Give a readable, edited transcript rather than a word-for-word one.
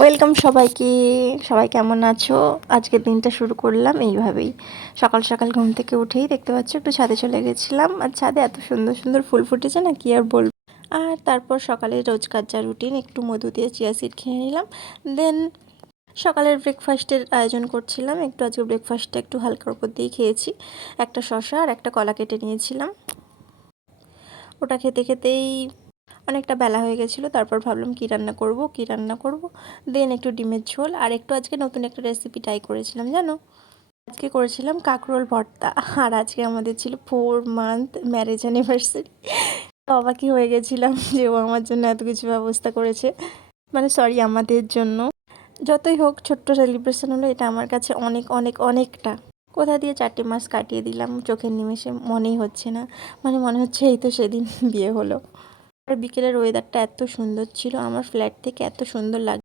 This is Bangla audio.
ওয়েলকাম সবাইকে। সবাই কেমন আছো? আজকের দিনটা শুরু করলাম এইভাবেই। সকাল সকাল ঘুম থেকে উঠেই দেখতে পাচ্ছ একটু ছাদে চলে গেছিলাম, আর ছাদে এত সুন্দর সুন্দর ফুল ফুটেছে না, কি আর বলবো। আর তারপর সকালে রোজকার যা রুটিন, একটু মধু দিয়ে চিয়া সিড খেয়ে নিলাম। দেন সকালের ব্রেকফাস্টের আয়োজন করছিলাম। একটু আজকে ব্রেকফাস্টটা একটু হালকার উপর দিয়েই খেয়েছি। একটা শসা আর একটা কলা কেটে নিয়েছিলাম। ওটা খেতে খেতেই অনেকটা বেলা হয়ে গেছিলো। তারপর ভাবলাম কী রান্না করব। দেন একটু ডিমের ঝোল, আর একটু আজকে নতুন একটা রেসিপি ট্রাই করেছিলাম জানো। আজকে করেছিলাম কাঁকরোল ভর্তা। আর আজকে আমাদের ছিল 4 মান্থ ম্যারেজ অ্যানিভার্সারি। অবাকই হয়ে গেছিলাম যে ও আমার জন্য এত কিছু ব্যবস্থা করেছে, মানে সরি, আমাদের জন্য। যতই হোক, ছোট্ট সেলিব্রেশন হলো, এটা আমার কাছে অনেক অনেক অনেকটা। কোথা দিয়ে 4টে মাস কাটিয়ে দিলাম চোখের নিমেষে মনেই হচ্ছে না। মানে মনে হচ্ছে এই তো সেদিন বিয়ে হলো। আর বিকেলের ওয়েদারটা এত সুন্দর ছিল, আমার ফ্ল্যাট থেকে এত সুন্দর লাগে।